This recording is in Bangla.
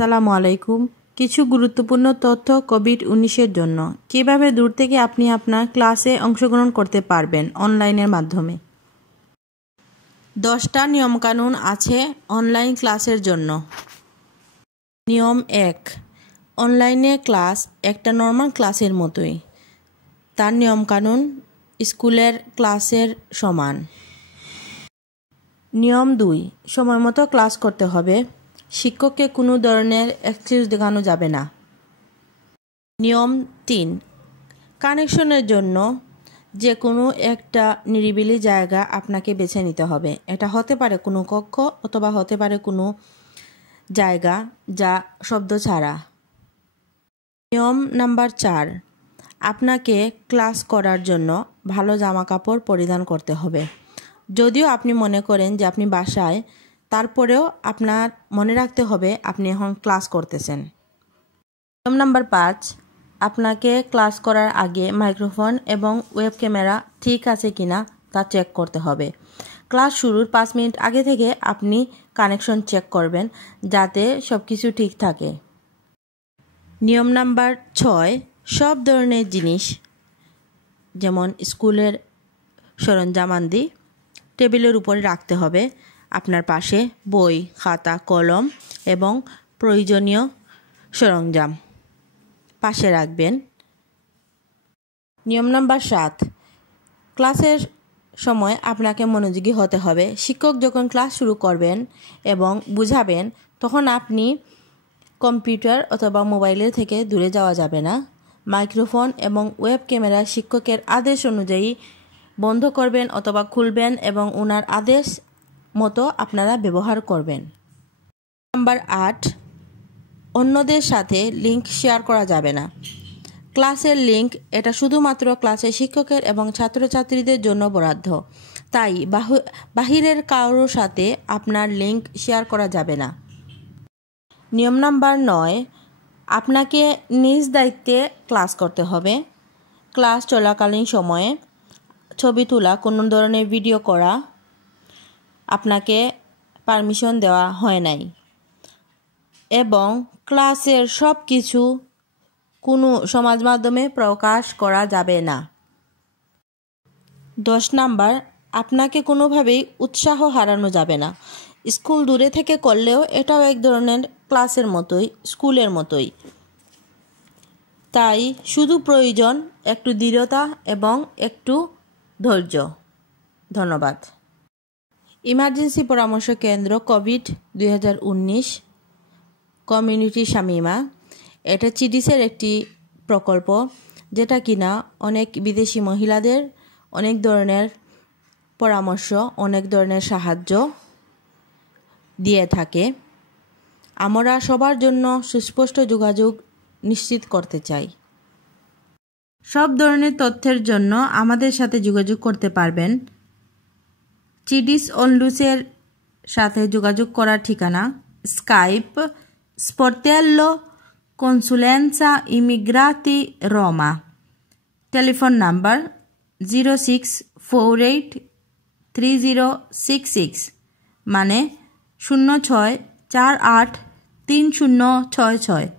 আসসালামু আলাইকুম। কিছু গুরুত্বপূর্ণ তথ্য কোভিড-19 জন্য। কিভাবে দূর থেকে আপনি আপনার ক্লাসে অংশগ্রহণ করতে পারবেন অনলাইনের মাধ্যমে। 10টা নিয়মকানুন আছে অনলাইন ক্লাসের জন্য। নিয়ম 1, অনলাইনে ক্লাস একটা নর্মাল ক্লাসের মতোই। তার নিয়মকানুন স্কুলের ক্লাসের সমান। নিয়ম 2, সময় মতো ক্লাস করতে হবে। শিক্ষককে কোনো ধরনের এক্সকিউজ দেখানো যাবে না। নিয়ম 3, কানেকশনের জন্য যে কোনো একটা নিরিবিলি জায়গা আপনাকে বেছে নিতে হবে। এটা হতে পারে কোনো কক্ষ অথবা হতে পারে কোনো জায়গা যা শব্দ ছাড়া। নিয়ম নাম্বার 4, আপনাকে ক্লাস করার জন্য ভালো জামা কাপড় পরিধান করতে হবে। যদিও আপনি মনে করেন যে আপনি বাসায়, তারপরেও আপনার মনে রাখতে হবে আপনি এখন ক্লাস করতেছেন। নিয়ম নাম্বার 5, আপনাকে ক্লাস করার আগে মাইক্রোফোন এবং ওয়েব ক্যামেরা ঠিক আছে কিনা তা চেক করতে হবে। ক্লাস শুরুর 5 মিনিট আগে থেকে আপনি কানেকশন চেক করবেন যাতে সব কিছু ঠিক থাকে। নিয়ম নাম্বার 6, সব ধরনের জিনিস যেমন স্কুলের সরঞ্জামাদি টেবিলের উপরে রাখতে হবে। আপনার পাশে বই, খাতা, কলম এবং প্রয়োজনীয় সরঞ্জাম পাশে রাখবেন। নিয়ম নাম্বার 7, ক্লাসের সময় আপনাকে মনোযোগী হতে হবে। শিক্ষক যখন ক্লাস শুরু করবেন এবং বুঝাবেন তখন আপনি কম্পিউটার অথবা মোবাইলের থেকে দূরে যাওয়া যাবে না। মাইক্রোফোন এবং ওয়েব ক্যামেরা শিক্ষকের আদেশ অনুযায়ী বন্ধ করবেন অথবা খুলবেন এবং ওনার আদেশ মতো আপনারা ব্যবহার করবেন। নাম্বার 8, অন্যদের সাথে লিংক শেয়ার করা যাবে না। ক্লাসের লিংক এটা শুধুমাত্র ক্লাসের শিক্ষকের এবং ছাত্রছাত্রীদের জন্য বরাদ্দ। তাই বাহিরের কারোর সাথে আপনার লিংক শেয়ার করা যাবে না। নিয়ম নাম্বার 9, আপনাকে নিজ দায়িত্বে ক্লাস করতে হবে। ক্লাস চলাকালীন সময়ে ছবি তোলা, কোনো ধরনের ভিডিও করা আপনাকে পারমিশন দেওয়া হয় নাই এবং ক্লাসের সব কিছু কোনো সমাজ মাধ্যমে প্রকাশ করা যাবে না। 10 নাম্বার, আপনাকে কোনোভাবেই উৎসাহ হারানো যাবে না। স্কুল দূরে থেকে করলেও এটাও এক ধরনের ক্লাসের মতোই, স্কুলের মতোই। তাই শুধু প্রয়োজন একটু দৃঢ়তা এবং একটু ধৈর্য। ধন্যবাদ। ইমার্জেন্সি পরামর্শ কেন্দ্র কোভিড-2019 কমিউনিটি শামিমা, এটা চিডিসের একটি প্রকল্প যেটা কিনা অনেক বিদেশি মহিলাদের অনেক ধরনের পরামর্শ, অনেক ধরনের সাহায্য দিয়ে থাকে। আমরা সবার জন্য সুস্পষ্ট যোগাযোগ নিশ্চিত করতে চাই। সব ধরনের তথ্যের জন্য আমাদের সাথে যোগাযোগ করতে পারবেন। চিডিস অনলুসের সাথে যোগাযোগ করার ঠিকানা স্কাইপ স্পর্তেল্লো কনসুলেন্সা ইমিগ্রাতি রোমা। টেলিফোন নাম্বার 06483066 মানে 06483066।